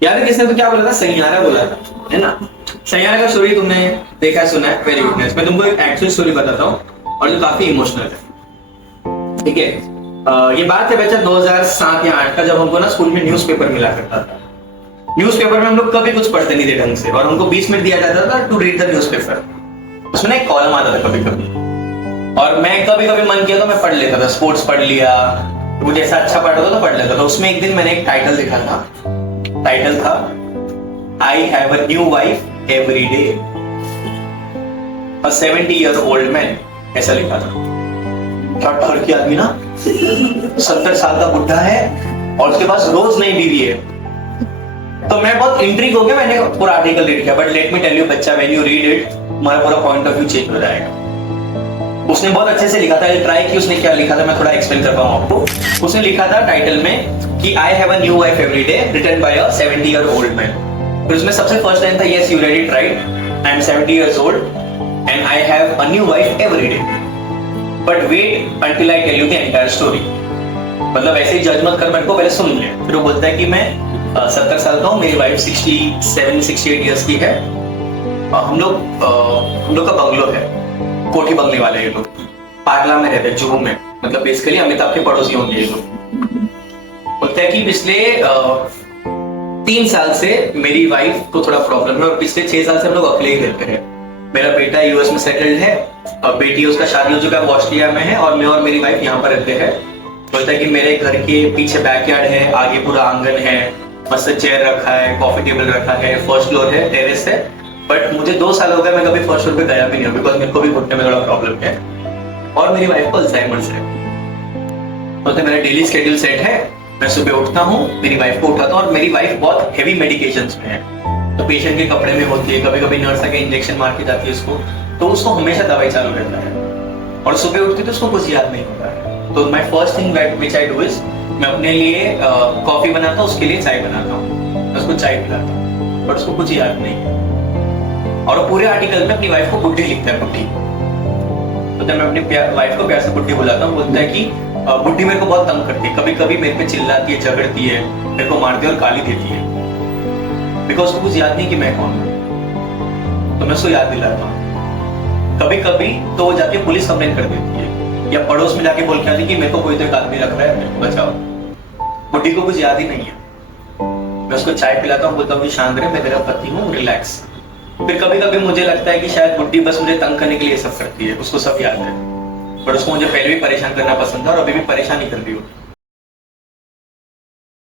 याद है किसने तो क्या बोला था, सैयारा बोला था, है ना। सैयारा का स्टोरी तुमने देखा है, सुना है, वेरी गुड। मैं तुमको एक एक्चुअल स्टोरी बताता हूँ और जो काफी इमोशनल है, ठीक है। ये बात है बच्चा 2007 या 8 का, जब हमको ना स्कूल में न्यूज़पेपर मिला करता था। न्यूज़पेपर में हम लोग कभी कुछ पढ़ते नहीं थे ढंग से, और हमको 20 मिनट दिया जाता था टू रीड द न्यूज़पेपर। उसमें ना एक कॉलम आता था कभी कभी, और मैं कभी कभी मन किया तो मैं पढ़ लेता था। स्पोर्ट्स पढ़ लिया, मुझे ऐसा अच्छा पढ़ रहा था तो पढ़ लेता था। उसमें एक दिन मैंने एक टाइटल देखा था, टाइटल था आई have a new wife every day, a 70-year-old man, ऐसा लिखा था। क्या ठर की आदमी ना, 70 साल का बुढ़ा है और उसके पास रोज नई बीवी है। तो मैं बहुत इंट्रिग हो गया, मैंने पूरा आर्टिकल रीड किया। But let me tell you बच्चा, व्हेन यू रीड इट तुम्हारा पूरा पॉइंट ऑफ व्यू चेंज हो जाएगा। उसने बहुत अच्छे से लिखा था, ये ट्राई की उसने क्या लिखा था मैं थोड़ा एक्सप्लेन कर पाऊँ आपको। उसने लिखा था टाइटल में कि I have a new wife every day written by a 70-year-old man. फिर उसमें सबसे फर्स्ट लाइन था, yes you read it right, I am 70 years old and I have a new wife every day, but wait until I tell you the entire story. मतलब ऐसे ही जज मत कर, मेरे को पहले सुन ले। फिर वो बोलता है कि मैं 70 साल का हूँ, मेरी वाइफ 67-68 years की है। हम लोग का बंगलो है, कोठी बंगले वाले ये लोग, पार्ला में रहते हैं, जुहू में। मतलब बेसिकली अमिताभ के पड़ोसी होंगे ये लोग। बोलते हैं कि पिछले 3 साल से मेरी वाइफ को थोड़ा प्रॉब्लम है, और पिछले 6 साल से हम लोग अकेले ही रहते हैं। मेरा बेटा यूएस में सेटल्ड है, और बेटी उसका शादी हो चुका है, वो ऑस्ट्रेलिया में है, और मैं और मेरी वाइफ यहाँ पर रहते हैं। बोलता है कि मेरे घर के पीछे बैकयार्ड है, आगे पूरा आंगन है, मस्त चेयर रखा है, कॉफी टेबल रखा है, फर्स्ट फ्लोर है, टेरेस है। बट मुझे 2 साल हो गए, मैं कभी फर्स्ट फ्लोर पे गया भी नहीं हूँ, बिकॉज मेरे को भी घुटने में थोड़ा प्रॉब्लम है, और मेरी वाइफ को अल्जाइमर्स है। बोलते मेरा डेली शेड्यूल सेट है, मैं सुबह उठता हूँ, मेरी वाइफ को उठाता हूँ, और मेरी वाइफ बहुत हेवी मेडिकेशंस में है, तो पेशेंट के कपड़े में होती है, कभी कभी नर्स आके इंजेक्शन मार के जाती है उसको, तो उसको हमेशा दवाई चालू रहता है, और सुबह उठती तो उसको कुछ याद नहीं होता है। तो my first thing which I do is, मैं अपने लिए कॉफी बनाता हूँ, उसके लिए चाय बनाता हूँ, उसको चाय पिलाता हूँ, बट उसको कुछ याद नहीं है। और पूरे आर्टिकल में अपनी वाइफ को बुड्ढी लिखता है, बुड्ढी। तो मैं अपनी वाइफ को प्यार से बुड्ढी बुलाता हूँ। बोलता है कि बुड्ढी मेरे को बहुत तंग करती है, कभी कभी मेरे पे चिल्लाती है, झगड़ती है, मेरे को मारती है और गाली देती है, बिकॉज उसको कुछ याद नहीं कि मैं कौन हूँ। तो मैं उसको याद दिलाता हूँ। कभी कभी तो वो जाके पुलिस कंप्लेन कर देती है, या पड़ोस में जाके बोल के आती कि मेरे को कोई तो एक आदमी रख रहा है, मेरे को बचाओ। बुड्ढी को कुछ याद ही नहीं है। मैं उसको चाय पिलाता हूँ, बोलता हूँ कि शांत रहे, मैं तेरा पति हूँ, रिलैक्स। फिर कभी कभी मुझे लगता है कि शायद बुड्ढी बस मुझे तंग करने के लिए सब करती है, उसको सब याद है, बट उसको मुझे पहले भी परेशान करना पसंद था और अभी भी परेशान ही कर रही हूँ।